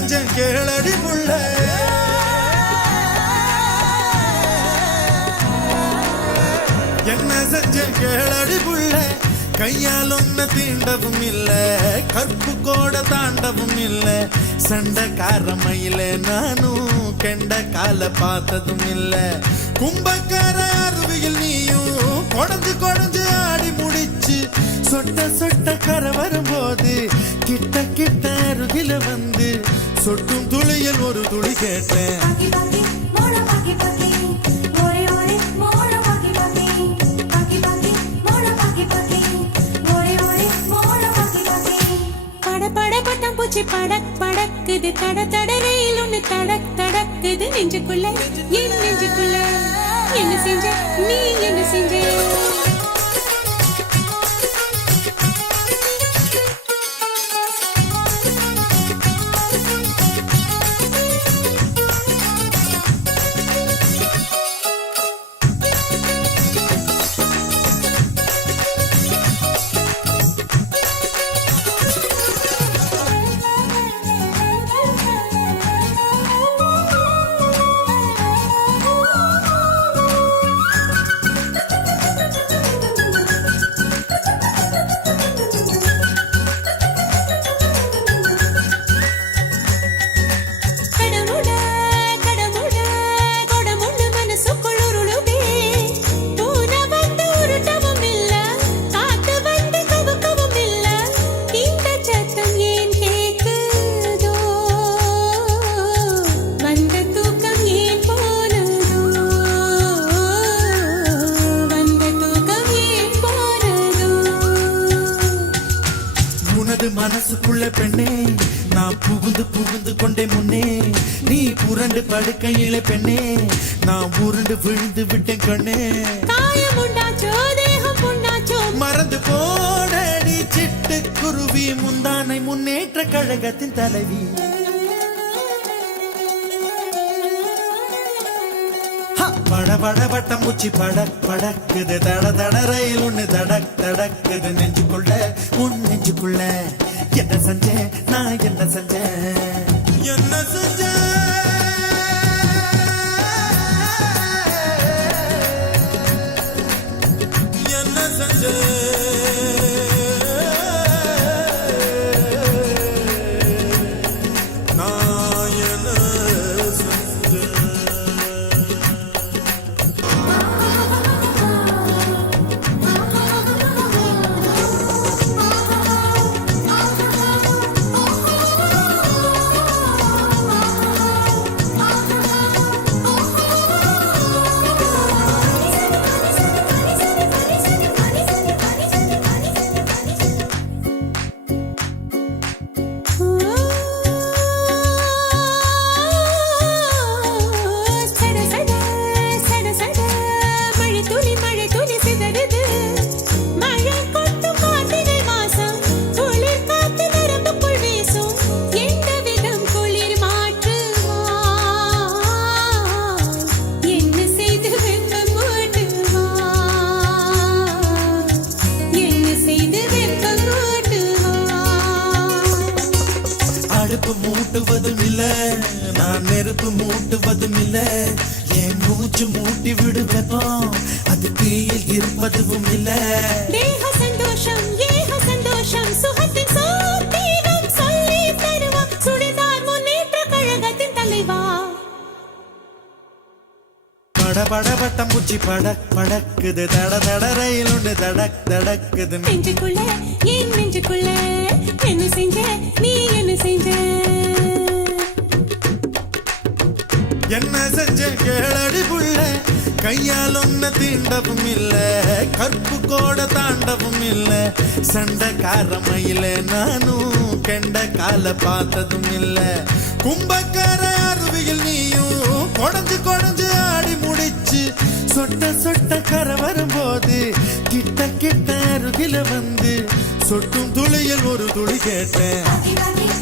செஞ்சேன் கேளடி புள்ள என்ன செஞ்சேன் கேளடி புள்ள கையால் ஒன்ன தீண்டவும் இல்ல கற்பு கோட தாண்டவும் இல்ல சண்டைக்காரமையில நானும் கெண்ட கால பார்த்ததும் இல்ல கும்பக்கார அருவியில் நீயும் கொடஞ்சு கொடஞ்சு ஆடி முடிச்சு சொட்ட சொட்ட கரை வரும்போது கிட்ட கிட்ட அருகில வந்து சொட்டும் துளியில் ஒரு துளி கேட்டேன் பூச்சி படக் படக்குது தட தடரையில் ஒண்ணு தடக் தடக்குது நெஞ்சுக்குள்ள என் நெஞ்சுக்குள்ள என்ன செஞ்ச நீ என்ன செஞ்ச மனசுக்குள்ள பெண்ணே நான் புகுந்து புகுந்து கொண்டே முன்னே நீ புரண்டு படுக்கையில பெண்ணே நான் உருண்டு விழுந்து விட்டேன் கண்ணே மறந்து போடடி சிட்டு குருவி முந்தானை முன்னேற்ற கழகத்தின் தலைவி பட பட பட்டம் பூச்சி படக் படக்குது தட தட ரயில் ஒண்ணு தடக் தடக்குது நெஞ்சுக்குள்ள உன் நெஞ்சுக்குள்ள என்ன செஞ்சேன் நான் என்ன செஞ்சேன் என்ன செஞ்சேன் என்ன செஞ்சேன் மூட்டுவதும் இல்ல நான் நெருப்பு மூட்டுவதும் இல்ல என் மூச்சு மூட்டி விடுவதும் அது தீயில் இருப்பதும் இல்ல தேக சந்தோஷம் ஏக சந்தோஷம் சுகத்தின் சோதீகம் சொல்லி தருவா சுடிதார் முன்னேற்ற கழகத்தின் தலைவா பட பட பட்டம் பூச்சி படக் படக்குது தட தட ரயில் ஒண்ணு தடக் தடக்குது நெஞ்சுக்குள்ள என் நெஞ்சுக்குள்ள என்ன செஞ்ச நீ என்ன செஞ்ச என்ன செஞ்சேன் கேளடி புள்ள கையால் ஒன்ன தீண்டவும் இல்ல கற்பு கோட தாண்டவும் இல்ல சண்டைக்காரமையில நானும் கெண்ட கால பார்த்ததும் இல்ல கும்பக்கார அருவியில் நீயும் கொடஞ்சு கொடஞ்சு ஆடி முடிச்சு சொட்ட சொட்ட கரை வரும்போது கிட்ட கிட்ட அருகில வந்து சொட்டும் துளியில் ஒரு துளி கேட்டேன்